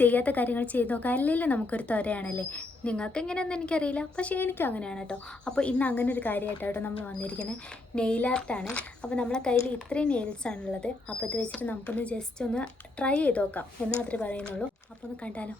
ചെയ്യാത്ത കാര്യങ്ങൾ ചെയ്ത് നോക്കുക, അല്ലെങ്കിൽ നമുക്കൊരു ത്വരയാണല്ലേ. നിങ്ങൾക്ക് എങ്ങനെയാണെന്ന് എനിക്കറിയില്ല, പക്ഷേ എനിക്ക് അങ്ങനെയാണ് കേട്ടോ. അപ്പോൾ ഇന്ന് അങ്ങനെ ഒരു കാര്യമായിട്ടോ നമ്മൾ വന്നിരിക്കുന്നത്. നെയിൽ ആർട്ടാണ്. അപ്പോൾ നമ്മളെ കയ്യിൽ ഇത്രയും നെയിൽസാണുള്ളത്. അപ്പോൾ ഇത് വെച്ചിട്ട് നമുക്കൊന്ന് ജസ്റ്റ് ഒന്ന് ട്രൈ ചെയ്ത് നോക്കാം എന്ന് മാത്രമേ പറയുന്നുള്ളൂ. അപ്പോൾ ഒന്ന് കണ്ടാലോ.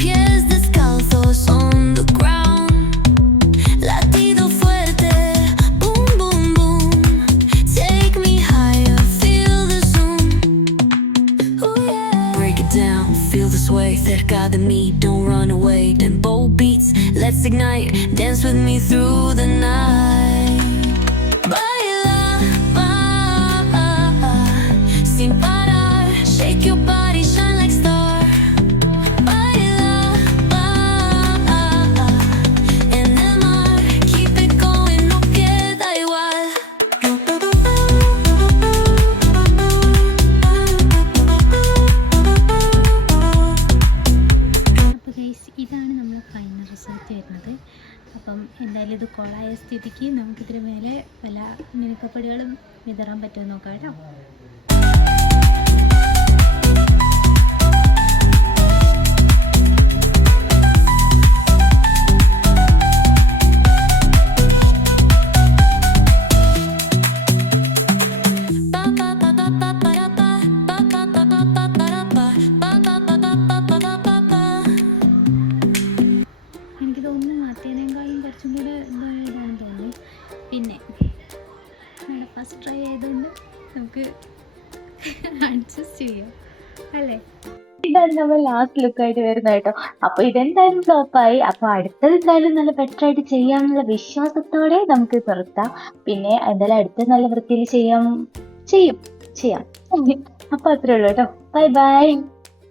Pies descalzos on the ground, latido fuerte, boom boom boom, take me higher, feel the zoom, oh yeah, break it down, feel the sway, cerca de mí, don't run away, tempo beats, let's ignite, dance with me through the night, baila, sin parar, shake your body, shine like stars. ഇതാണ് നമ്മളെ final result വരുന്നത്. അപ്പം എന്തായാലും ഇത് കൊളായ സ്ഥിതിക്ക് നമുക്കിതിന് മേലെ വല്ല മിനുക്കപ്പൊടികളും വിതറാൻ പറ്റുമെന്ന് നോക്കാം കേട്ടോ. പിന്നെ ഫസ്റ്റ് ട്രൈ ചെയ്തുകൊണ്ട് നമുക്ക് അഡ്ജസ്റ്റ് ചെയ്യാം അല്ലേ. ഇതാണ് നമ്മൾ ലാസ്റ്റ് ലുക്കായിട്ട് വരുന്നത് കേട്ടോ. അപ്പോൾ ഇതെന്തായാലും ഫ്ലോപ്പായി. അപ്പോൾ അടുത്തത് എന്തായാലും നല്ല ബെറ്റർ ആയിട്ട് ചെയ്യാനുള്ള വിശ്വാസത്തോടെ നമുക്ക് തുറത്താം. പിന്നെ എന്തായാലും അടുത്തത് നല്ല വൃത്തിയിൽ ചെയ്യും. അപ്പോൾ അത്രേ ഉള്ളൂ കേട്ടോ. Bye bye.